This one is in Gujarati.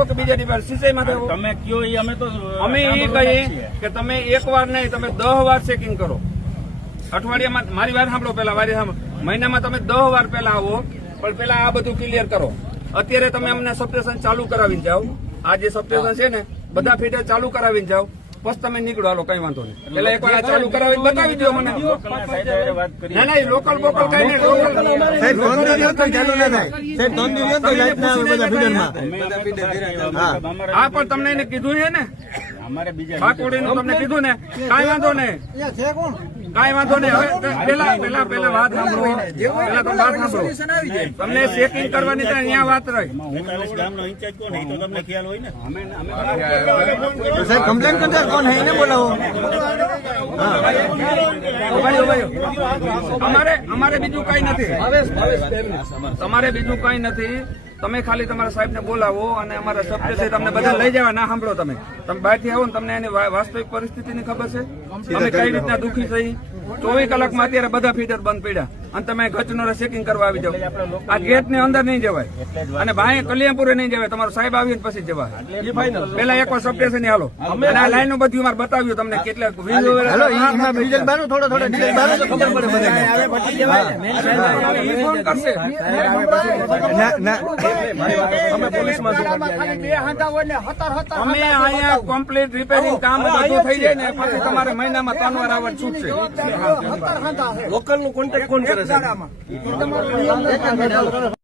આવો કે બીજા ડિપાર્ટમેન્ટ સિંચાઈ માટે આવો? તમે કયો એ અમે તો અમે એ કહીએ કે તમે એક વાર નહીં, તમે 10 વાર ચેકિંગ કરો. અઠવાડિયામાં મારી વાત સાંભળો, પેલા મહિનામાં તમે 10 વાર પેલા આવો, પણ પેલા આ બધું ક્લિયર કરો. અત્યારે તમે અમને સબસ્ટેશન ચાલુ કરાવીને જાઓ. આ જે સબસ્ટેશન છે ને બધા ફીડર ચાલુ કરાવીને જાઓ, પછી તમે નીકળો. હાલો, કઈ વાંધો નહીં. પેલા એક વાર ચાલુ કરાવીને બતાવી દો મને. ના ના, લોકલ બોકલ કઈ નહીં. હા, પણ તમને એને કીધું છે ને, અમારે બીજા બાકોડીનું તમને કીધું ને, કાંઈ વાંધો નહીં. કાંઈ વાંધો નહીં. હવે પેલા વાત સાંભળો. પેલા તમે વાત સાંભળો. તમને ચેકિંગ કરવાની તો અહીંયા વાત રહી. 39 ગામનો ઇન્ચાર્જ કોણ એ તો તમને ખ્યાલ હોય ને. સાહેબ કમ્પ્લેન કરતા કોણ હે એને બોલાવો. અમારે બીજું કઈ નથી. તમારે બીજું કઈ નથી. તમે ખાલી તમારા સાહેબ ને બોલાવો અને અમારા શબ્દ છે તમને બધા લઈ જવા. ના સાંભળો, તમે બહારથી આવો ને તમને એની વાસ્તવિક પરિસ્થિતિની ખબર છે. તમે કઈ રીતના દુઃખી થઈ. 24 કલાકમાં અત્યારે બધા ફીડર બંધ પડ્યા અને તમે ગચનો ચેકિંગ કરવા આવી જાવ. આ ગેટ ની અંદર નહીં જવાય અને બાય કલ્યાણપુરે નહીં જવાય. તમારો સાહેબ આવીને પછી જવાય. પેલા એક વાર સબસ્ટેશન હાલો અને આ લાઈન બધું મારે બતાવ્યું તમને કેટલા થોડો ડિટેલ બારો તો ખબર પડે બધાને. ફોન કરશે. અમે પોલીસમાં અમે અહીંયા કમ્પ્લીટ રિપેરિંગ કામ બધું થઈ જાય ને પછી તમારે મહિનામાં 3 વાર આવવાનું છૂટશે. લોકલ નું કોન્ટેક્ટ કોણ કરે છે?